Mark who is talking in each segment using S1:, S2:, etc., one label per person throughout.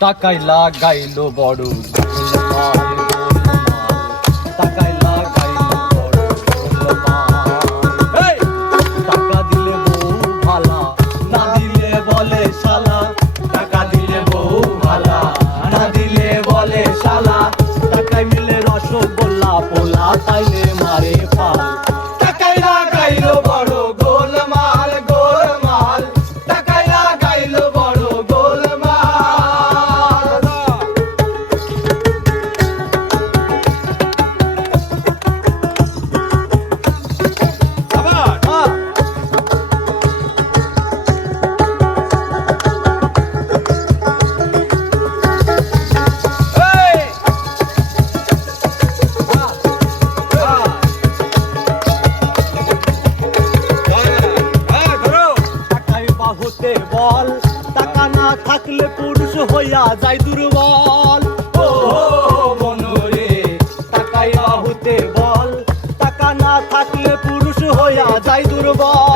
S1: টাকায় লাগাইলো বড় টাকায় লাগাইলো বড় টাকা দিলে বউ ভালা না দিলে বলে শালা টাকা দিলে বউ ভালা না দিলে বলে শালা, টাকায় মিলে রসগোল্লা পোলা, তাইলে হইয়া যায় দুর্বল। ও মনরে তাকাই আহুতে বল। টাকা না থাকলে পুরুষ হইয়া যায় দুর্বল।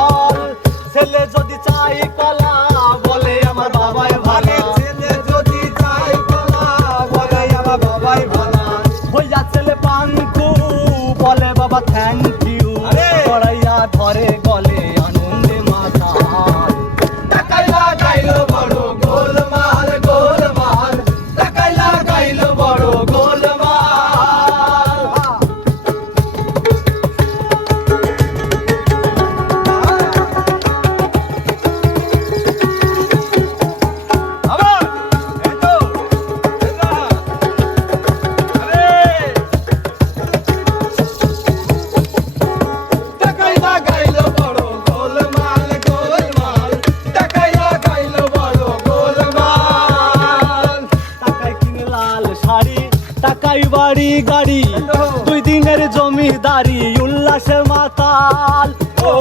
S1: নাই বাড়ি গাড়ি দুই দিনের জমিদারি উল্লাসে মাতাল। ও